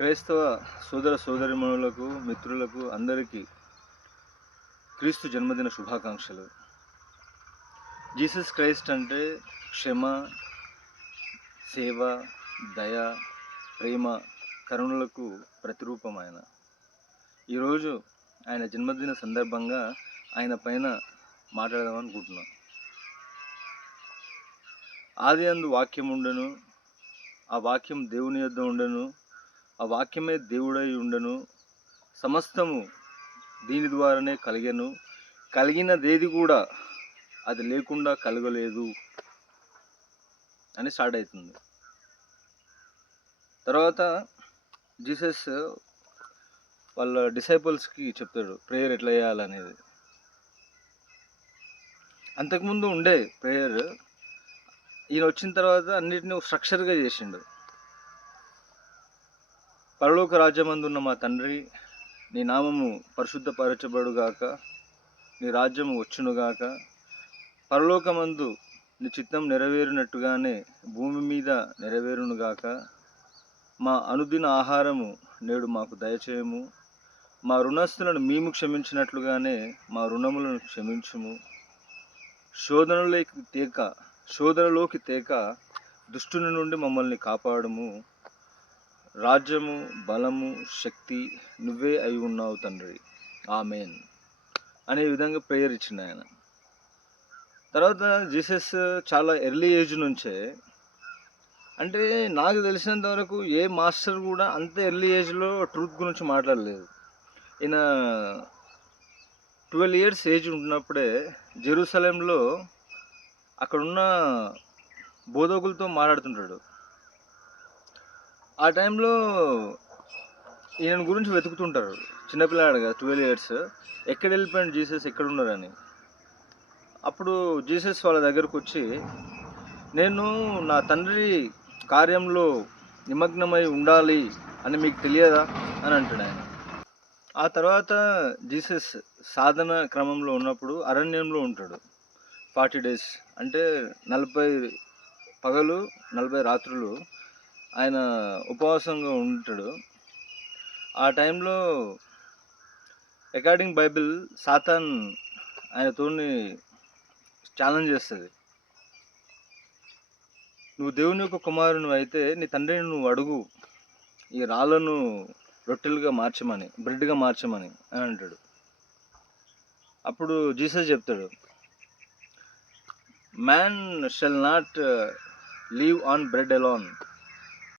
క్రైస్తవ సోదర సోదరీమణులకు, మిత్రులకు అందరికీ క్రీస్తు జన్మదిన శుభాకాంక్షలు. జీసస్ క్రైస్ట్ అంటే క్షమ, సేవ, దయ, ప్రేమ, కరుణలకు ప్రతిరూపం ఆయన. ఈరోజు ఆయన జన్మదిన సందర్భంగా ఆయన పైన మాట్లాడదాం అనుకుంటున్నాం. ఆది అందు వాక్యం ఉండెను, ఆ వాక్యం దేవుని యొద్ద ఉండెను, ఆ వాక్యమే దేవుడై ఉండెను, సమస్తము దీని ద్వారానే కలిగెను, కలిగినదేది కూడా అది లేకుండా కలగలేదు అని స్టార్ట్ అవుతుంది. తర్వాత జీసస్ వాళ్ళ డిసైపుల్స్కి చెప్తాడు ప్రేయర్ ఎట్లా చేయాలనేది. అంతకుముందు ఉండే ప్రేయర్ ఈయన వచ్చిన తర్వాత అన్నిటిని స్ట్రక్చర్గా చేసిండు. పరలోక రాజ్యమందున్న మా తండ్రి, నీ నామము పరిశుద్ధపరచబడుగాక, నీ రాజ్యము వచ్చునుగాక, పరలోకమందు నీ చిత్తం నెరవేరినట్టుగానే భూమి మీద నెరవేరునుగాక, మా అనుదిన ఆహారము నేడు మాకు దయచేయము, మా రుణస్థులను మేము క్షమించినట్లుగానే మా రుణములను క్షమించుము, శోధనలోకి తేక దుష్టుని నుండి మమ్మల్ని కాపాడుము, రాజ్యము, బలము, శక్తి నువ్వే అయి ఉన్నావు తండ్రి, ఆమెన్ అనే విధంగా ప్రేయర్ ఇచ్చిండు ఆయన. తర్వాత జీసస్ చాలా ఎర్లీ ఏజ్ నుంచే, అంటే నాకు తెలిసినంత వరకు ఏ మాస్టర్ కూడా అంత ఎర్లీ ఏజ్లో ట్రూత్ గురించి మాట్లాడలేదు. ఈయన 12 years ఏజ్ ఉన్నప్పుడే జెరూసలేంలో అక్కడున్న బోధకులతో మాట్లాడుతుంటాడు. ఆ టైంలో ఈయన గురించి వెతుకుతుంటారు. చిన్నపిల్లాడు కదా, 12 years, ఎక్కడ వెళ్ళిపోయాడు జీసస్, ఎక్కడున్నారని. అప్పుడు జీసస్ వాళ్ళ దగ్గరకు వచ్చి, నేను నా తండ్రి కార్యంలో నిమగ్నమై ఉండాలి అని మీకు తెలియదా అని అంటాడు ఆయన. ఆ తర్వాత జీసస్ సాధన క్రమంలో ఉన్నప్పుడు అరణ్యంలో ఉంటాడు 40 days, అంటే 40 పగలు 40 రాత్రులు ఆయన ఉపవాసంగా ఉంటాడు. ఆ టైంలో అకార్డింగ్ బైబిల్ సాతాన్ ఆయనతోని ఛాలెంజ్ చేస్తుంది. నువ్వు దేవుని యొక్క కుమారుని అయితే నీ తండ్రిని నువ్వు అడుగు, ఈ రాళ్ళను రొట్టెలుగా మార్చమని, బ్రెడ్గా మార్చమని అని అంటాడు. అప్పుడు జీసస్ చెప్తాడు, man shall not leave on bread alone,